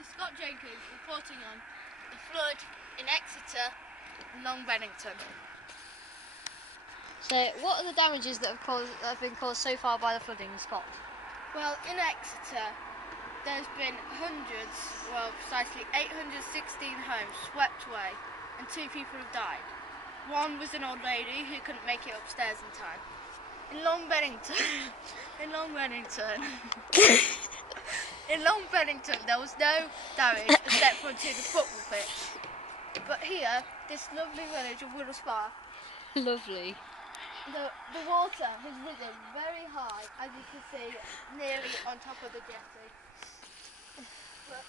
This is Scott Jenkins reporting on the flood in Exeter and Long Bennington. So, what are the damages that have been caused so far by the flooding, Scott? Well, in Exeter, there's been hundreds, well, precisely 816 homes swept away, and 2 people have died. One was an old lady who couldn't make it upstairs in time. In Long Bennington, there was no damage except for to the football pitch. But here, this lovely village of Widdle Spa, Lovely. the water has risen very high, as you can see, nearly on top of the jetty. But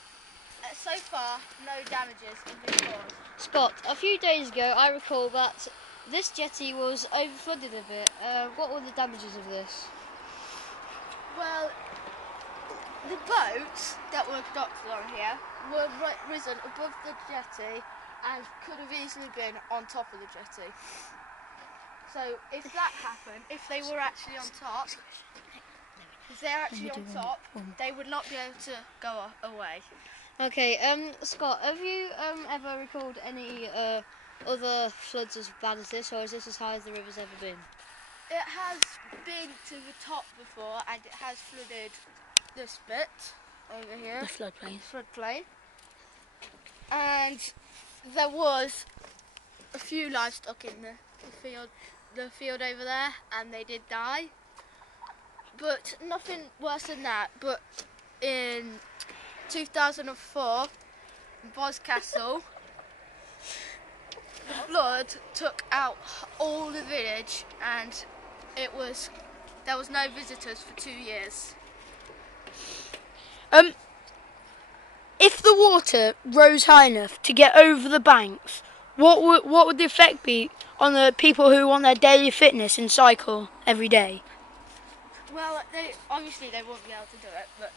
so far, no damages have been caused. Scott, a few days ago I recall that this jetty was overflooded a bit. What were the damages of this? Well, the boats that were docked along here were risen above the jetty and could have easily been on top of the jetty. So if that happened, if they were actually on top, they would not be able to go away. Okay, Scott, have you ever recalled any other floods as bad as this, or is this as high as the river's ever been? It has been to the top before, and it has flooded this bit over here. The floodplain. And there was a few livestock in the field over there, and they did die. But nothing worse than that. But in 2004, in Boscastle, the flood took out all the village, and there was no visitors for 2 years. If the water rose high enough to get over the banks, what would the effect be on the people who want their daily fitness and cycle every day? Well, obviously they won't be able to do it, but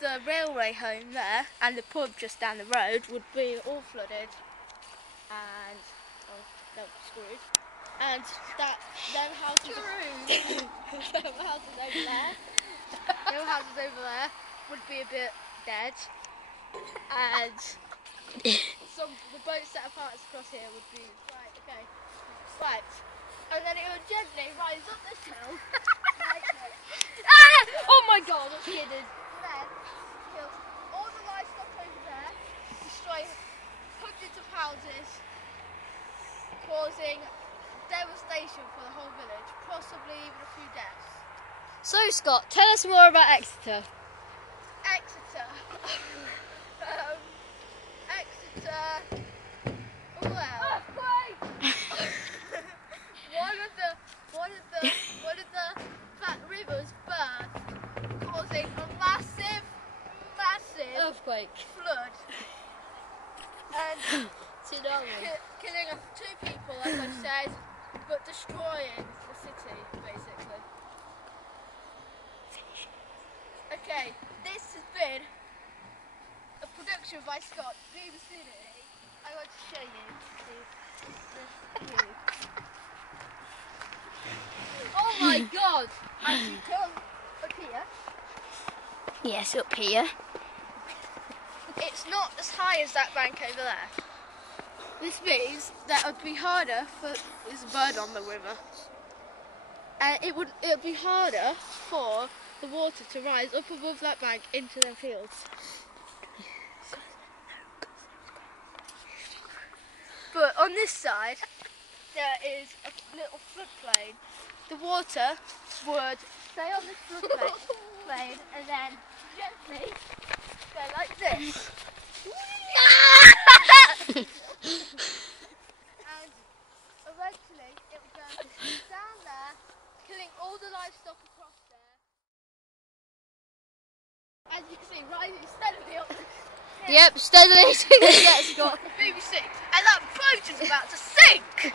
the railway home there and the pub just down the road would be all flooded, and they'll be screwed. And them houses over there would be a bit dead, and the boats that are parked across here would be right, and then it would gently rise up this hill like this. Oh my God, I'm kidding. Then kill all the livestock over there, destroy hundreds of houses, causing devastation for the whole village, possibly even a few deaths. So, Scott, tell us more about Exeter. Exeter. Exeter. Well, one of the fat rivers burst, causing a massive Earthquake. flood, and Tsunami. killing 2 people, as I've said, but destroying the city, basically. Okay, this has been a production by Scott. I want to show you this view. Oh my God! As you come up here, Yes, up here. it's not as high as that bank over there. This means that it would be harder for there's a bird on the river, and it would be harder for the water to rise up above that bank into the fields. But on this side, there is a little floodplain. The water would stay on this floodplain and then gently go like this. And eventually it would go down there, killing all the livestock across there. As you can see, rising steadily up. Yep, steadily to the jet, Scott. BBC, and that boat is about to sink!